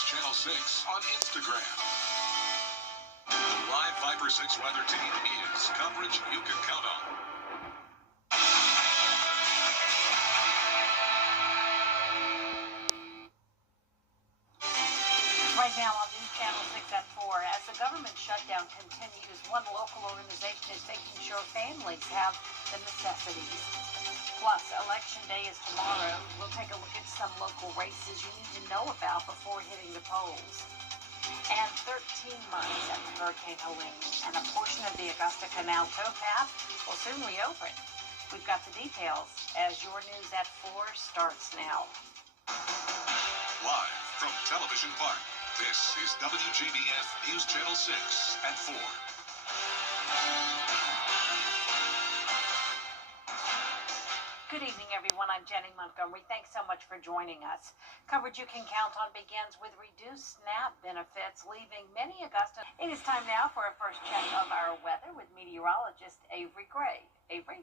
News Channel 6 on Instagram. The live Viper 6 weather team is coverage you can count on. Right now on News Channel 6 at 4, as the government shutdown continues, one local organization is making sure families have the necessities. Plus, Election Day is tomorrow. We'll take a look at some local races you need to know about before hitting the polls. And 13 months after Hurricane Helene, and a portion of the Augusta Canal towpath will soon reopen. We've got the details as your News at 4 starts now. Live from Television Park, this is WJBF News Channel 6 at 4. Good evening, everyone. I'm Jenny Montgomery. Thanks so much for joining us. Coverage you can count on begins with reduced SNAP benefits, leaving many Augusta. It is time now for a first check of our weather with meteorologist Avery Gray. Avery?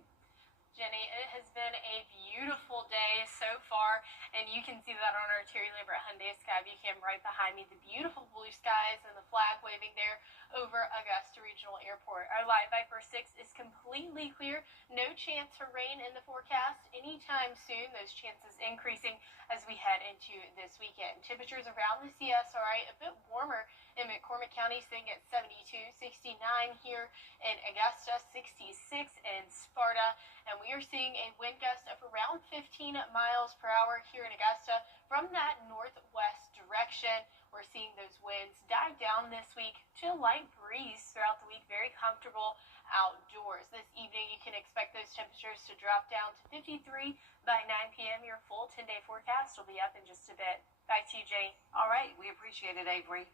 Jenny, it has been a beautiful day so far, and you can see that on our Terry Lambert Hyundai Skyview cam right behind me. The beautiful blue skies and the flag waving there over Augusta Regional Airport. Our live Viper 6 is completely clear. No chance for rain in the forecast anytime soon. Those chances increasing as we head into this weekend. Temperatures around the CSRI a bit warmer in McCormick County, sitting at 72, 69 here in Augusta, 66 in Sparta, and we are seeing a wind gust of around 15 miles per hour here in Augusta from that northwest direction. We're seeing those winds die down this week to a light breeze throughout the week. Very comfortable outdoors. This evening, you can expect those temperatures to drop down to 53 by 9 p.m. Your full 10-day forecast will be up in just a bit. Back to you, Jay. All right. We appreciate it, Avery.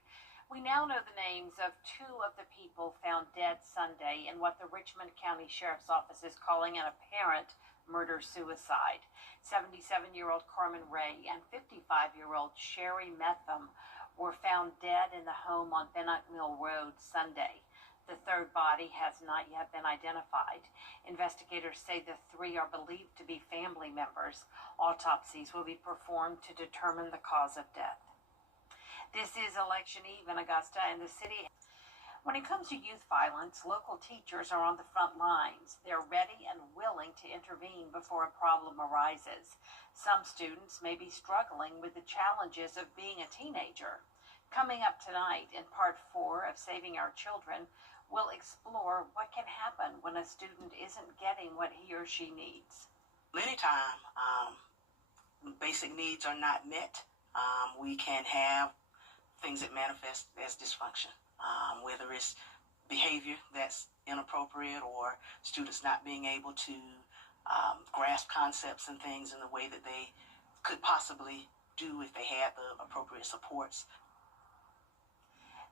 We now know the names of two of the people found dead Sunday in what the Richmond County Sheriff's Office is calling an apparent murder-suicide. 77-year-old Carmen Ray and 55-year-old Sherry Metham were found dead in the home on Bennett Mill Road Sunday. The third body has not yet been identified. Investigators say the three are believed to be family members. Autopsies will be performed to determine the cause of death. This is Election Eve in Augusta, and the city. When it comes to youth violence, local teachers are on the front lines. They're ready and willing to intervene before a problem arises. Some students may be struggling with the challenges of being a teenager. Coming up tonight in part 4 of Saving Our Children, we'll explore what can happen when a student isn't getting what he or she needs. Anytime basic needs are not met, we can have things that manifest as dysfunction, whether it's behavior that's inappropriate or students not being able to grasp concepts and things in the way that they could possibly do if they had the appropriate supports.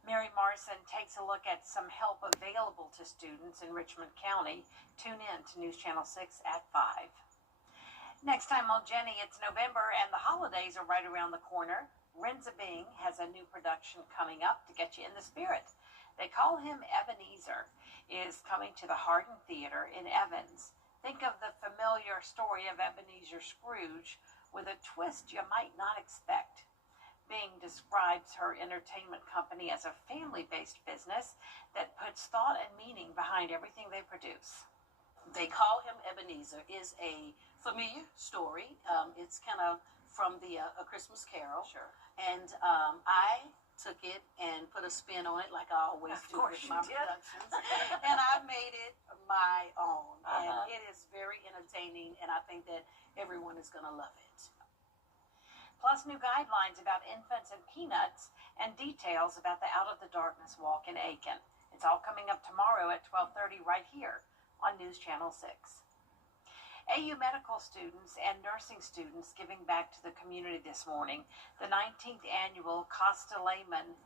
Mary Morrison takes a look at some help available to students in Richmond County. Tune in to News Channel 6 at 5. Next time on Jenny, it's November and the holidays are right around the corner. Renza Bing has a new production coming up to get you in the spirit. They call him Ebenezer, is coming to the Hardin Theater in Evans. Think of the familiar story of Ebenezer Scrooge with a twist you might not expect. Bing describes her entertainment company as a family-based business that puts thought and meaning behind everything they produce. They Call Him Ebenezer is a familiar story. It's kind of from the A Christmas Carol. Sure. And I took it and put a spin on it like I always do with my productions. And I made it my own. And it is very entertaining, and I think that everyone is going to love it. Plus new guidelines about infants and peanuts and details about the Out of the Darkness walk in Aiken. It's all coming up tomorrow at 12:30 right here on News Channel 6. AU medical students and nursing students giving back to the community this morning. The 19th annual Costa Lehman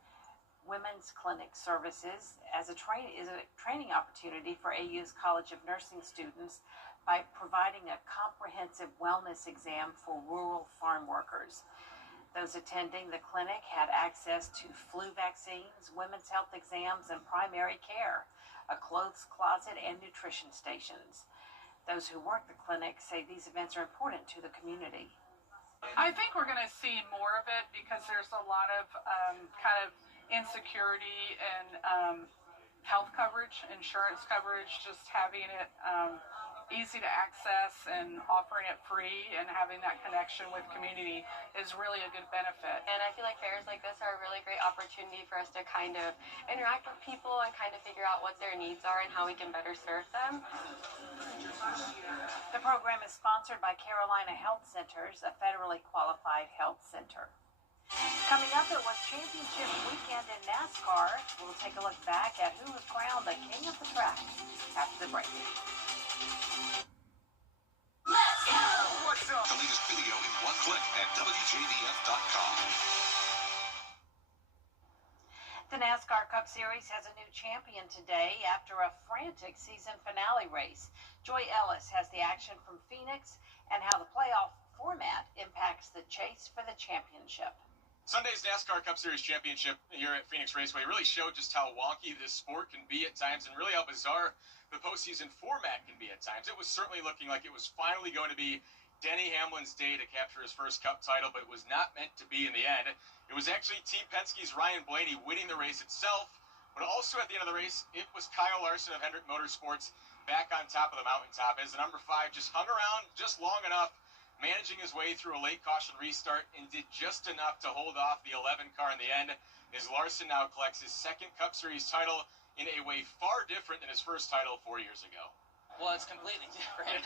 Women's Clinic services is a training opportunity for AU's College of Nursing students by providing a comprehensive wellness exam for rural farm workers. Those attending the clinic had access to flu vaccines, women's health exams, and primary care, a clothes closet, and nutrition stations. Those who work the clinic say these events are important to the community. I think we're going to see more of it because there's a lot of kind of insecurity and health coverage, insurance coverage, just having it easy to access and offering it free and having that connection with community is really a good benefit. And I feel like fairs like this are a really great opportunity for us to kind of interact with people and kind of figure out what their needs are and how we can better serve them. The program is sponsored by Carolina Health Centers, a federally qualified health center. Coming up, it was championship weekend in NASCAR. We'll take a look back at who was crowned the king of the track after the break. Let's go! What's up? The latest video in one click at WJBF.com. The NASCAR Cup Series has a new champion today after a frantic season finale race. Joy Ellis has the action from Phoenix and how the playoff format impacts the chase for the championship. Sunday's NASCAR Cup Series championship here at Phoenix Raceway really showed just how wonky this sport can be at times and really how bizarre the postseason format can be at times. It was certainly looking like it was finally going to be Denny Hamlin's day to capture his first Cup title, but it was not meant to be in the end. It was actually Team Penske's Ryan Blaney winning the race itself, but also at the end of the race, it was Kyle Larson of Hendrick Motorsports back on top of the mountaintop as the number 5 just hung around just long enough, managing his way through a late caution restart and did just enough to hold off the 11 car in the end, as Larson now collects his second Cup Series title in a way far different than his first title 4 years ago. Well, it's completely different.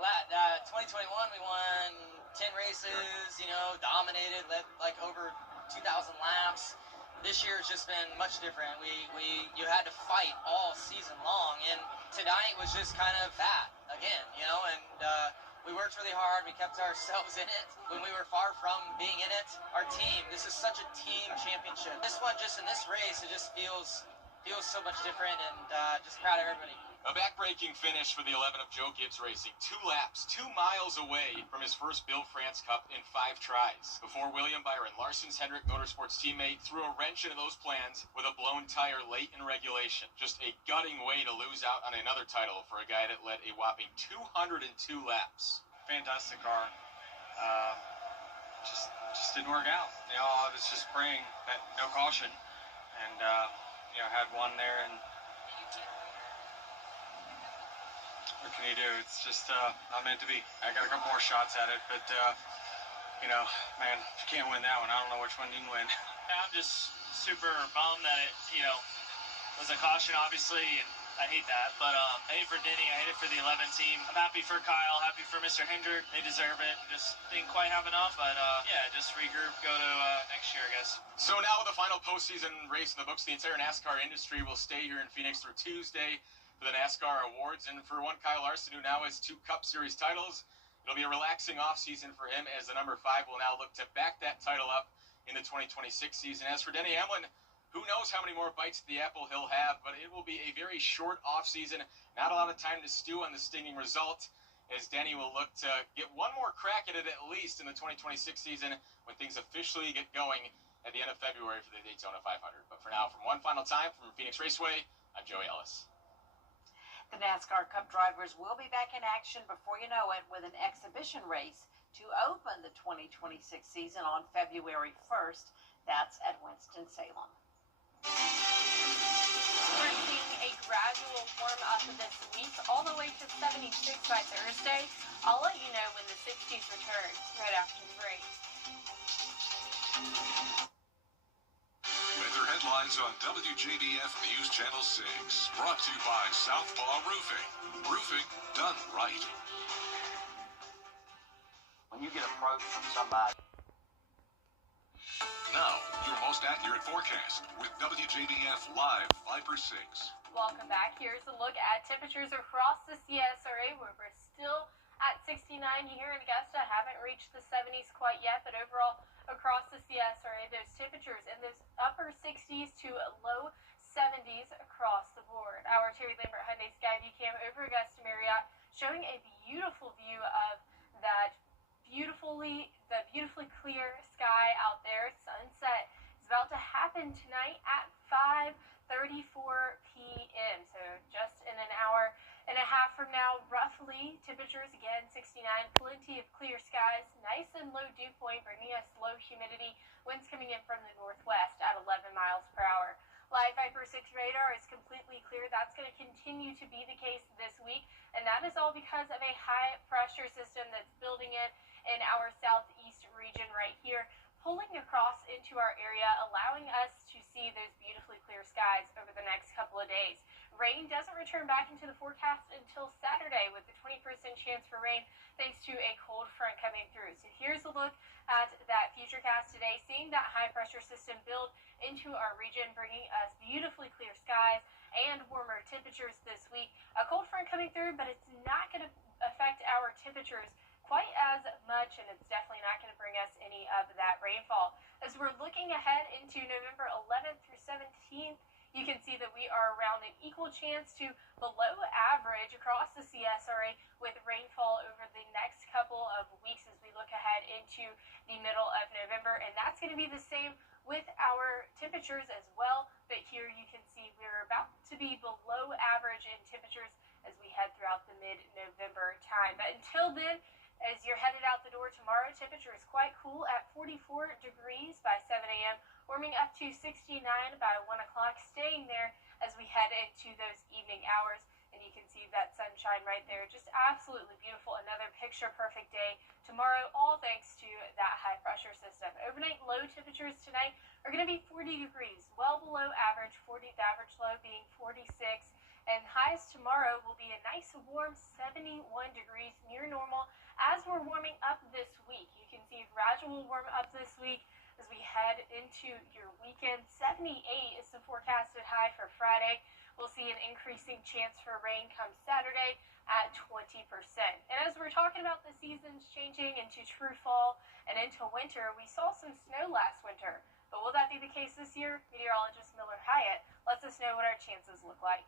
2021, we won 10 races, dominated, led like over 2,000 laps. This year has just been much different. You had to fight all season long, and tonight was just kind of that again, and we worked really hard. We kept ourselves in it when we were far from being in it. Our team, this is such a team championship. This one, just in this race, it just feels so much different, and just proud of everybody. A back-breaking finish for the 11 of Joe Gibbs Racing. 2 laps, 2 miles away from his first Bill France Cup in 5 tries. Before William Byron, Larson's Hendrick Motorsports teammate, threw a wrench into those plans with a blown tire late in regulation. Just a gutting way to lose out on another title for a guy that led a whopping 202 laps. Fantastic car. Just didn't work out. I was just praying that no caution, and had one there, and what can you do? It's just not meant to be. I got a couple more shots at it, but man, if you can't win that one, I don't know which one you can win. I'm just super bummed that it was a caution, obviously, and I hate that, but I hate it for Denny, I hate it for the 11 team. I'm happy for Kyle, happy for Mr. Hendrick. They deserve it. Just didn't quite have enough, but just regroup, go to next year, I guess. So now with the final postseason race in the books, the entire NASCAR industry will stay here in Phoenix through Tuesday for the NASCAR Awards. And for one Kyle Larson, who now has 2 Cup Series titles, it'll be a relaxing offseason for him as the number 5 will now look to back that title up in the 2026 season. As for Denny Hamlin, who knows how many more bites at the apple he'll have, but it will be a very short offseason. Not a lot of time to stew on the stinging result, as Denny will look to get one more crack at it at least in the 2026 season when things officially get going at the end of February for the Daytona 500. But for now, from one final time from Phoenix Raceway, I'm Joey Ellis. The NASCAR Cup drivers will be back in action before you know it with an exhibition race to open the 2026 season on February 1st. That's at Winston-Salem. We're seeing a gradual warm up this week, all the way to 76 by Thursday. I'll let you know when the 60s returns right after the break. Weather headlines on WJBF News Channel 6. Brought to you by Southpaw Roofing. Roofing done right. When you get approached from somebody. Now, your most accurate forecast with WJBF Live 5/6. Welcome back. Here's a look at temperatures across the CSRA, where we're still at 69 here in Augusta. Haven't reached the 70s quite yet, but overall across the CSRA, those temperatures in those upper 60s to low 70s across the board. Our Terry Lambert Hyundai Skyview Cam over Augusta Marriott showing a beautiful view of that beautifully clear sky out there. Sunset is about to happen tonight at 5:34 p.m. So just in an hour and a half from now, roughly. Temperatures again 69, plenty of clear skies, nice and low dew point, bringing us low humidity. Winds coming in from the northwest at 11 miles per hour. Live Viper 6 radar is completely clear. That's going to continue to be the case this week, and that is all because of a high pressure system that's building in our southeast region right here, pulling across into our area, allowing us to see those beautifully clear skies over the next couple of days. Rain doesn't return back into the forecast until Saturday, with a 20% chance for rain thanks to a cold front coming through. So here's a look at that futurecast today, seeing that high pressure system build into our region, bringing us beautifully clear skies and warmer temperatures this week. A cold front coming through, but it's not going to affect our temperatures quite as much, and it's definitely not going to bring us any of that rainfall. As we're looking ahead into November 11th through 17th, you can see that we are around an equal chance to below average across the CSRA, with rainfall over the next couple of weeks as we look ahead into the middle of November. And that's going to be the same with our temperatures as well. But here you can see we're about to be below average in temperatures as we head throughout the mid-November time. But until then, as you're headed out the door tomorrow, temperature is quite cool at 44 degrees by 7 a.m., warming up to 69 by 1 o'clock, staying there as we head into those evening hours. And you can see that sunshine right there. Just absolutely beautiful. Another picture-perfect day tomorrow, all thanks to that high-pressure system. Overnight low temperatures tonight are going to be 40 degrees, well below average, 40th average low being 46. And highs tomorrow will be a nice warm 71 degrees, near normal, as we're warming up this week. You can see a gradual warm up this week as we head into your weekend. 78 is the forecasted high for Friday. We'll see an increasing chance for rain come Saturday at 20%. And as we're talking about the seasons changing into true fall and into winter, we saw some snow last winter. But will that be the case this year? Meteorologist Miller Hyatt lets us know what our chances look like.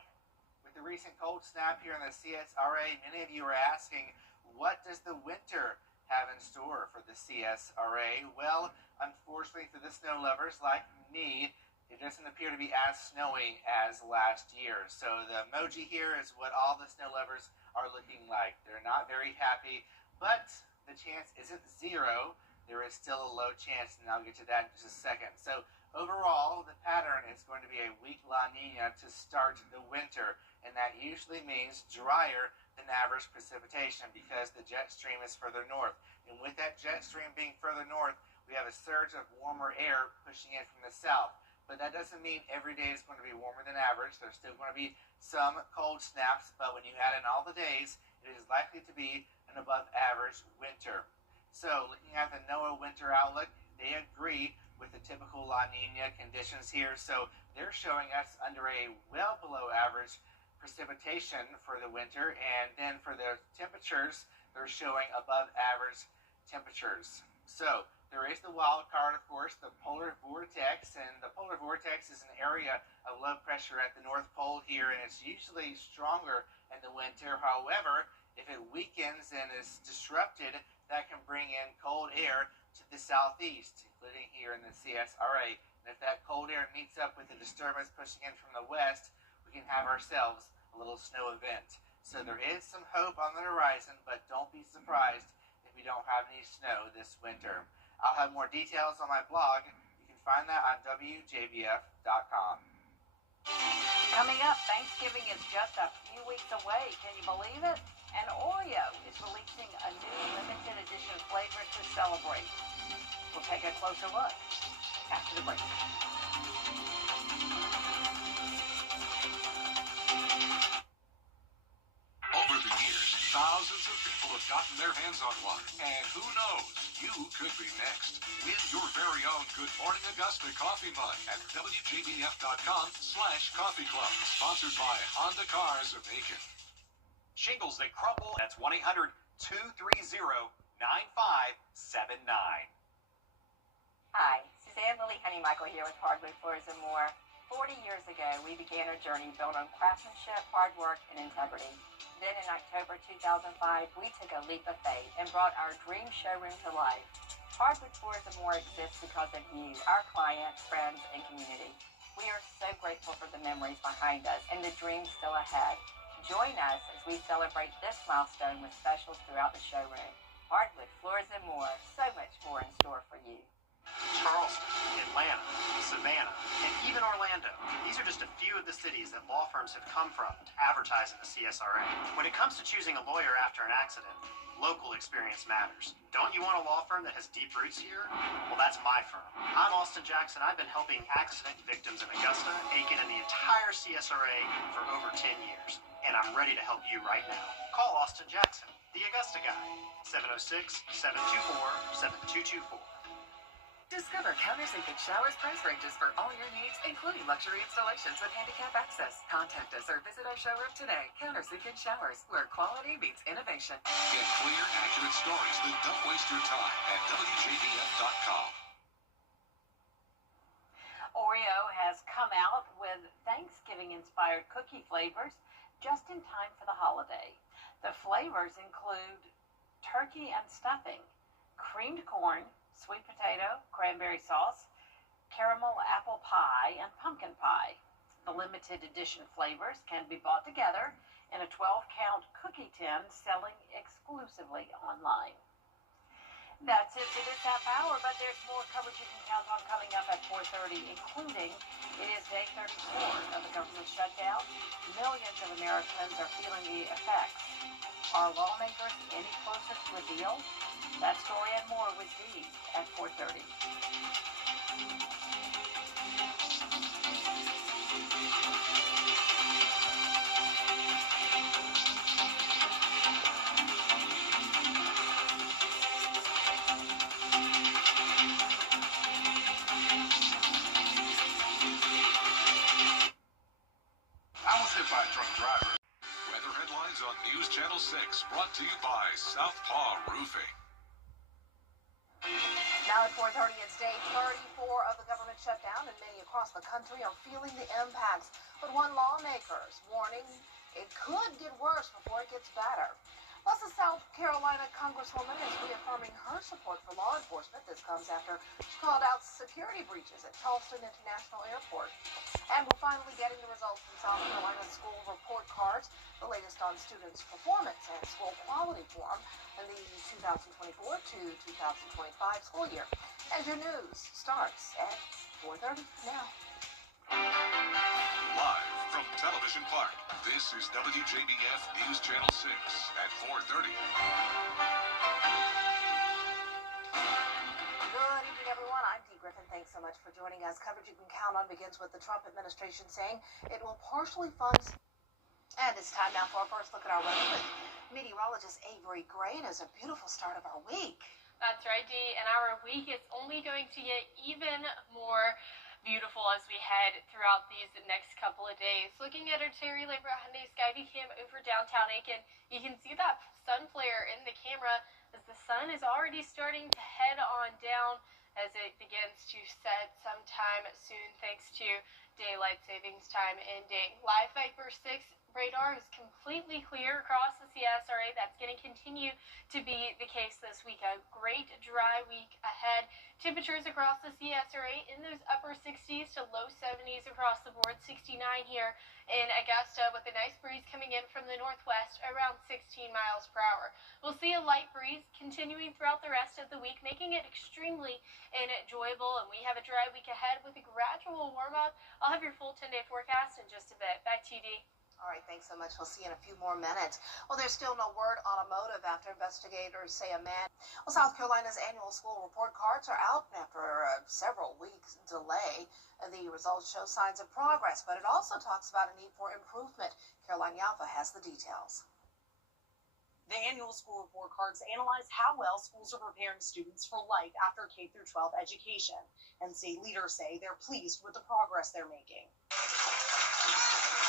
With the recent cold snap here in the CSRA, many of you are asking, what does the winter have in store for the CSRA? Well, unfortunately for the snow lovers like me, it doesn't appear to be as snowy as last year. So the emoji here is what all the snow lovers are looking like. They're not very happy, but the chance isn't zero. There is still a low chance, and I'll get to that in just a second. So overall, the pattern is going to be a weak La Nina to start the winter, and that usually means drier than average precipitation because the jet stream is further north. And with that jet stream being further north, we have a surge of warmer air pushing in from the south. But that doesn't mean every day is going to be warmer than average. There's still going to be some cold snaps, but when you add in all the days, it is likely to be an above average winter. So looking at the NOAA winter outlook, they agree with the typical La Nina conditions here. So they're showing us under a well below average precipitation for the winter, and then for the temperatures, they're showing above average temperatures. So there is the wild card, of course, the polar vortex, and the polar vortex is an area of low pressure at the North Pole here, and it's usually stronger in the winter. However, if it weakens and is disrupted, that can bring in cold air to the southeast, including here in the CSRA. And if that cold air meets up with the disturbance pushing in from the west, we can have ourselves a little snow event. So there is some hope on the horizon, but don't be surprised if we don't have any snow this winter. I'll have more details on my blog. You can find that on WJBF.com. Coming up, Thanksgiving is just a few weeks away. Can you believe it? And Oreo is releasing a new limited edition flavor to celebrate. We'll take a closer look after the break. Over the years, thousands of people have gotten their hands on one. And who knows, you could be next. Win your very own Good Morning Augusta coffee mug at WJBF.com/coffee club. Sponsored by Honda Cars of Aiken. Shingles that crumble, that's 1-800-230-9579. Hi, Suzanne Lily Honeymichael here with Hardwood Floors and More. 40 years ago, we began our journey built on craftsmanship, hard work, and integrity. Then in October 2005, we took a leap of faith and brought our dream showroom to life. Hardwood Floors and More exists because of you, our clients, friends, and community. We are so grateful for the memories behind us and the dreams still ahead. Join us as we celebrate this milestone with specials throughout the showroom. Hardwood floors and more. So much more in store for you. Charleston, Atlanta, Savannah, and even Orlando. These are just a few of the cities that law firms have come from to advertise in the CSRA. When it comes to choosing a lawyer after an accident, local experience matters. Don't you want a law firm that has deep roots here? Well, that's my firm. I'm Austin Jackson. I've been helping accident victims in Augusta, Aiken, and the entire CSRA for over 10 years. And I'm ready to help you right now. Call Austin Jackson, the Augusta guy, 706-724-7224. Discover countersink showers price ranges for all your needs, including luxury installations with handicap access. Contact us or visit our showroom today. Countersink Showers, where quality meets innovation. Get clear, accurate stories that don't waste your time at WJBF.com. Oreo has come out with Thanksgiving-inspired cookie flavors just in time for the holiday. The flavors include turkey and stuffing, creamed corn, sweet potato, cranberry sauce, caramel apple pie, and pumpkin pie. The limited edition flavors can be bought together in a 12-count cookie tin selling exclusively online. That's it for this half hour, but there's more coverage you can count on coming up at 4:30, including it is day 34 of the government shutdown. Millions of Americans are feeling the effects. Are lawmakers any closer to a deal? That story and more with Dee at 4:30. I was hit by a drunk driver. Weather headlines on News Channel 6, brought to you by Southpaw Roofing. Now at 4:30, it's day 34 of the government shutdown, and many across the country are feeling the impacts. But one lawmaker is warning it could get worse before it gets better. Plus, a South Carolina congresswoman is reaffirming her support for law enforcement. This comes after she called out security breaches at Charleston International Airport. And we're finally getting the results from South Carolina's school report cards, the latest on students' performance and school quality form in the 2024 to 2025 school year. And your news starts at 4:30 now. Live from Television Park, this is WJBF News Channel 6 at 4:30. Good evening, everyone. I'm Dee Griffin. Thanks so much for joining us. Coverage you can count on begins with the Trump administration saying it will partially fund. And it's time now for our first look at our weather with meteorologist Avery Gray. And it's a beautiful start of our week. That's right, Dee. And our week is only going to get even more beautiful as we head throughout these next couple of days. Looking at our Terry Labor Hyundai Skyview cam over downtown Aiken, you can see that sun flare in the camera as the sun is already starting to head on down as it begins to set sometime soon thanks to daylight savings time ending. Live Viper 6 radar is completely clear across the CSRA. That's going to continue to be the case this week. A great dry week ahead. Temperatures across the CSRA in those upper 60s to low 70s across the board. 69 here in Augusta with a nice breeze coming in from the northwest around 16 miles per hour. We'll see a light breeze continuing throughout the rest of the week, making it extremely enjoyable. And we have a dry week ahead with a gradual warm up. I'll have your full 10-day forecast in just a bit. Back to you, Dee. All right, thanks so much. We'll see you in a few more minutes. Well, there's still no word on a motive after investigators say a man. Well, South Carolina's annual school report cards are out after several weeks delay. The results show signs of progress, but it also talks about a need for improvement. Caroline Yaffa has the details. The annual school report cards analyze how well schools are preparing students for life after K-12 education. NCAA leaders say they're pleased with the progress they're making.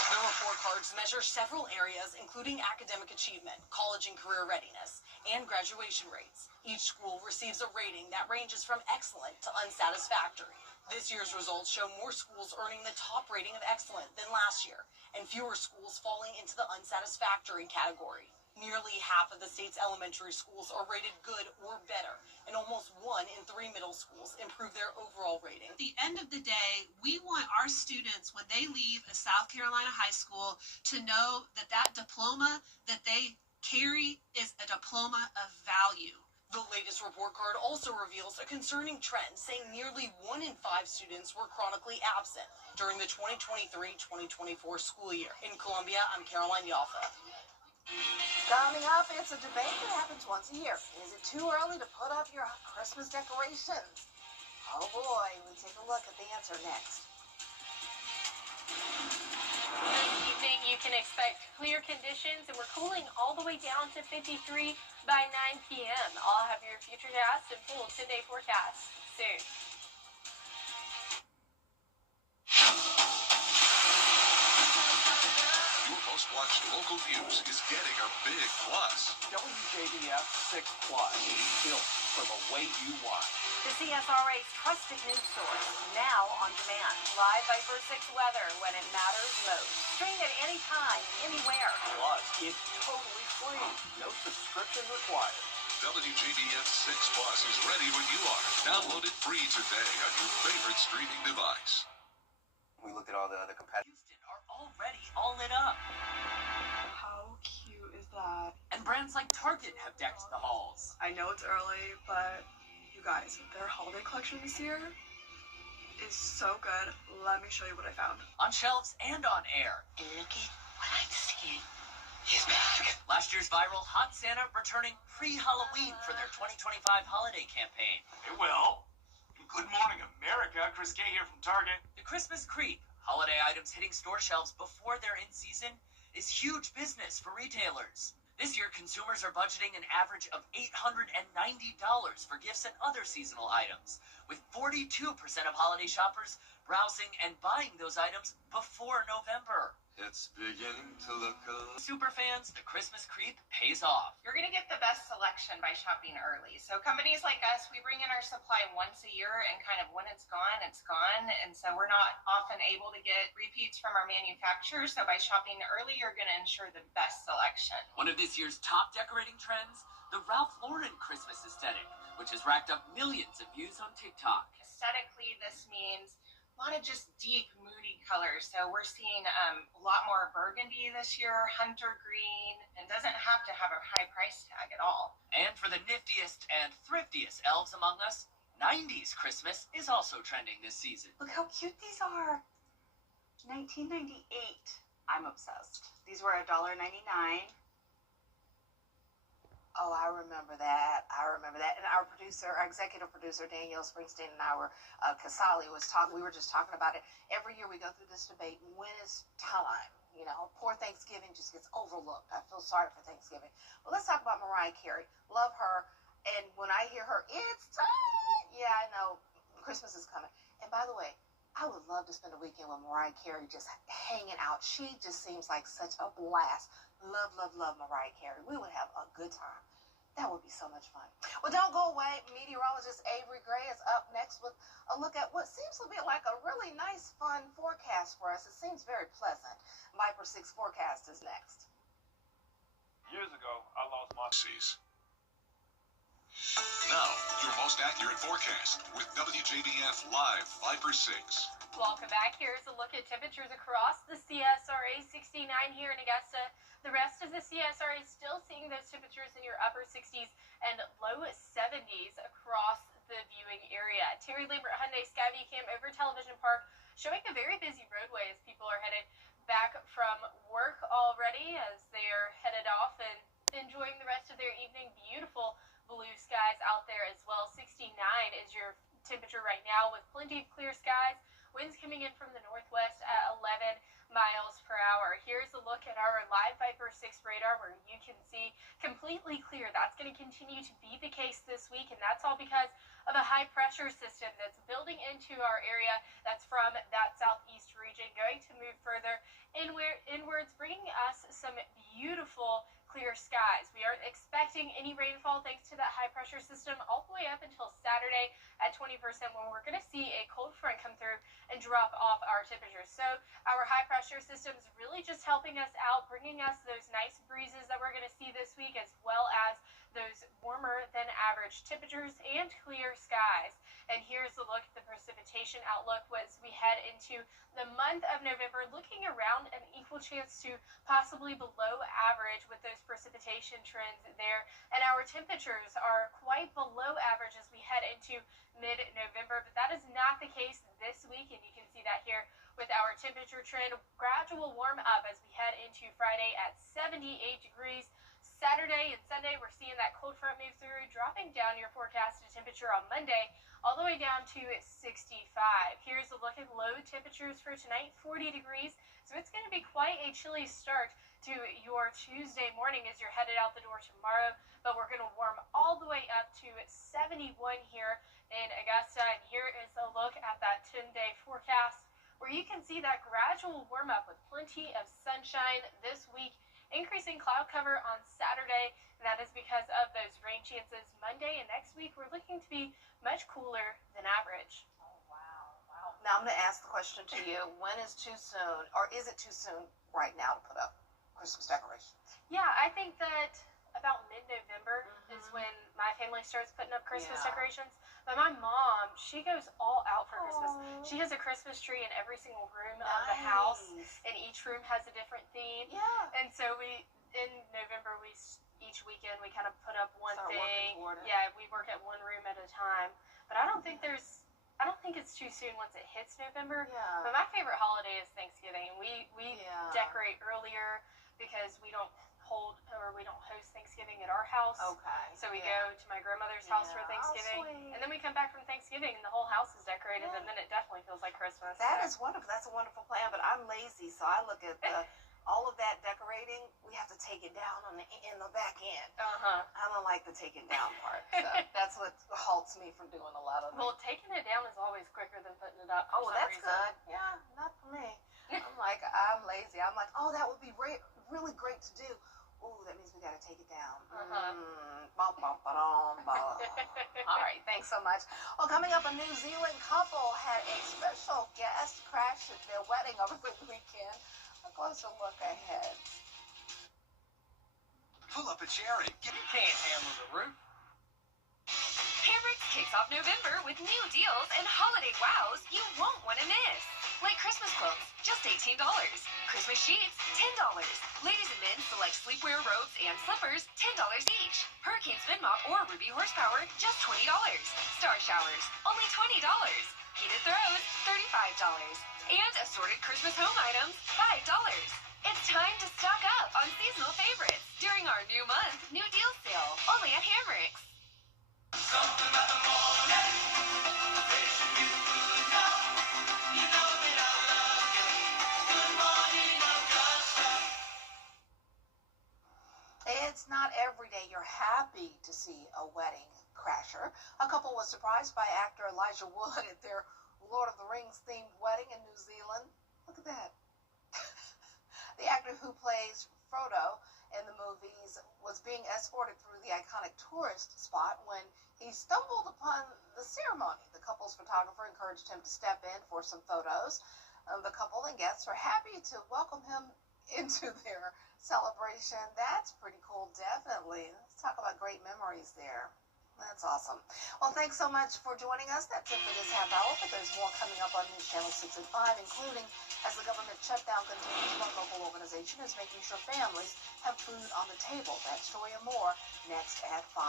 The report cards measure several areas, including academic achievement, college and career readiness, and graduation rates. Each school receives a rating that ranges from excellent to unsatisfactory. This year's results show more schools earning the top rating of excellent than last year, and fewer schools falling into the unsatisfactory category. Nearly half of the state's elementary schools are rated good or better, and almost 1 in 3 middle schools improve their overall rating. At the end of the day, we want our students, when they leave a South Carolina high school, to know that that diploma that they carry is a diploma of value. The latest report card also reveals a concerning trend, saying nearly 1 in 5 students were chronically absent during the 2023-2024 school year. In Columbia, I'm Caroline Yaffa. Coming up, it's a debate that happens once a year. Is it too early to put up your Christmas decorations? Oh boy, we take a look at the answer next. This evening, you can expect clear conditions, and we're cooling all the way down to 53 by 9 p.m. I'll have your futurecast and full 10-day forecast soon. Your most watched local news is getting a big plus. WJBF 6 Plus, built for the way you watch. The CSRA's trusted news source, now on demand. Live Viper 6 weather when it matters most. Stream at any time, anywhere. Plus, it's totally free. No subscription required. WJBF 6 Plus is ready when you are. Download it free today on your favorite streaming device. We looked at all the other competitors. Houston are already all lit up. How cute is that? And brands like Target have decked the halls. I know it's early, but you guys, their holiday collection this year is so good. Let me show you what I found. On shelves and on air. Look at what I'm seeing. He's back. Last year's viral Hot Santa returning pre-Halloween for their 2025 holiday campaign. Hey, well, good morning, America. Chris K here from Target. The Christmas creep, holiday items hitting store shelves before they're in season, is huge business for retailers. This year, consumers are budgeting an average of $890 for gifts and other seasonal items, with 42% of holiday shoppers browsing and buying those items before November. It's beginning to look a... Superfans, the Christmas creep pays off. You're going to get the best selection by shopping early. So companies like us, we bring in our supply once a year, and kind of when it's gone, it's gone. And so we're not often able to get repeats from our manufacturers. So by shopping early, you're going to ensure the best selection. One of this year's top decorating trends, the Ralph Lauren Christmas aesthetic, which has racked up millions of views on TikTok. Aesthetically, this means a lot of just deep, moody colors. So we're seeing a lot more burgundy this year, hunter green, and doesn't have to have a high price tag at all. And for the niftiest and thriftiest elves among us, 90s Christmas is also trending this season. Look how cute these are. 1998. I'm obsessed. These were $1.99. Oh, I remember that. And our executive producer, Danielle Springsteen, and I were, Casali was talking, we were just talking about it. Every year we go through this debate, when is time? You know, poor Thanksgiving just gets overlooked. I feel sorry for Thanksgiving. Well, let's talk about Mariah Carey. Love her. And when I hear her, it's time. Yeah, I know. Christmas is coming. And by the way, I would love to spend a weekend with Mariah Carey just hanging out. She just seems like such a blast. Love, love, love Mariah Carey. We would have a good time. That would be so much fun. Well, don't go away. Meteorologist Avery Gray is up next with a look at what seems to be like a really nice, fun forecast for us. It seems very pleasant. Viper 6 forecast is next. Years ago, I lost my... Now, your most accurate forecast with WJBF Live Viper 6. Welcome back. Here's a look at temperatures across the CSRA. 69 here in Augusta. The rest of the CSRA is still seeing those temperatures in your upper 60s and low 70s across the viewing area. Terry Liebert Hyundai Skyview Cam over Television Park showing a very busy roadway as people are headed back from work already as they are headed off and enjoying the rest of their evening. Beautiful blue skies out there as well. 69 is your temperature right now with plenty of clear skies. Winds coming in from the northwest at 11 miles per hour. Here's a look at our live Viper 6 radar where you can see completely clear. That's going to continue to be the case this week, and that's all because of a high pressure system that's building into our area that's from that southeast region, going to move further inwards, bringing us some beautiful clear skies. We aren't expecting any rainfall thanks to that high pressure system all the way up until Saturday at 20% when we're going to see a cold front come through and drop off our temperatures. So our high pressure system is really just helping us out, bringing us those nice breezes that we're going to see this week, as well as those warmer than average temperatures and clear skies. And here's a look at the precipitation outlook as we head into the month of November, looking around an equal chance to possibly below average with those precipitation trends there. And our temperatures are quite below average as we head into mid-November, but that is not the case this week, and you can see that here with our temperature trend. Gradual warm up as we head into Friday at 78 degrees. Saturday and Sunday, we're seeing that cold front move through, dropping down your forecasted temperature on Monday all the way down to 65. Here's a look at low temperatures for tonight, 40 degrees. So it's going to be quite a chilly start to your Tuesday morning as you're headed out the door tomorrow. But we're going to warm all the way up to 71 here in Augusta. And here is a look at that 10-day forecast where you can see that gradual warm up with plenty of sunshine this week. Increasing cloud cover on Saturday, and that is because of those rain chances Monday, and next week we're looking to be much cooler than average. Oh, wow. Now I'm going to ask the question to you. When is too soon, or is it too soon right now to put up Christmas decorations? Yeah, I think that about mid-November is when my family starts putting up Christmas decorations. But my mom, she goes all out for Christmas. She has a Christmas tree in every single room of the house, and each room has a different theme. Yeah. And so in November, each weekend, we kind of put up one Start thing. working toward it. Yeah, we work at one room at a time. But I don't think it's too soon once it hits November. Yeah. But my favorite holiday is Thanksgiving. We decorate earlier because we don't host Thanksgiving at our house. Okay. So we go to my grandmother's house for Thanksgiving, and then we come back from Thanksgiving, and the whole house is decorated, and then it definitely feels like Christmas. That is wonderful. That's a wonderful plan, but I'm lazy, so I look at all of that decorating. We have to take it down in the back end. I don't like the taking down part. So that's what halts me from doing a lot of it. Well, taking it down is always quicker than putting it up. Oh, well, that's good. Yeah, not for me. I'm lazy. I'm like, oh, that would be really great to do. Ooh, that means we got to take it down. All right, thanks so much. Well, coming up, a New Zealand couple had a special guest crash at their wedding over the weekend. A closer look ahead. Pull up a cherry. You can't hammer the roof. Hamrick's kicks off November with new deals and holiday wows you won't want to miss. Like Christmas quilts, just $18. Christmas sheets, $10. Ladies and men select sleepwear robes and slippers, $10 each. Hurricane spin mop or Ruby horsepower, just $20. Star showers, only $20. Heated throws, $35. And assorted Christmas home items, $5. It's time to stock up on seasonal favorites during our new month, new deal sale, only at Hamrick's. Something about the morning. Wishing you would know. You know that I love you. Good morning, Augusta. It's not every day you're happy to see a wedding crasher. A couple was surprised by actor Elijah Wood at their Lord of the Rings themed wedding in New Zealand. Look at that. The actor who plays Frodo in the movies was being escorted through the iconic tourist spot when he stumbled upon the ceremony. The couple's photographer encouraged him to step in for some photos. The couple and guests were happy to welcome him into their celebration. That's pretty cool, definitely. Let's talk about great memories there. That's awesome. Well, thanks so much for joining us. That's it for this half hour, but there's more coming up on News Channel 6 and 5, including as the government shutdown continues, one local organization is making sure families have food on the table. That story and more next at 5.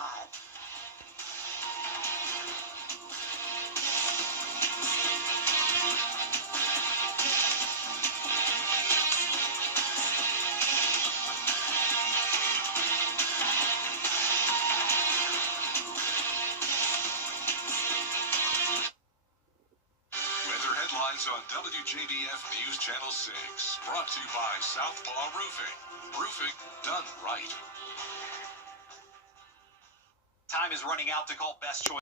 On WJBF News Channel 6, brought to you by Southpaw Roofing. Roofing done right. Time is running out to call Best Choice.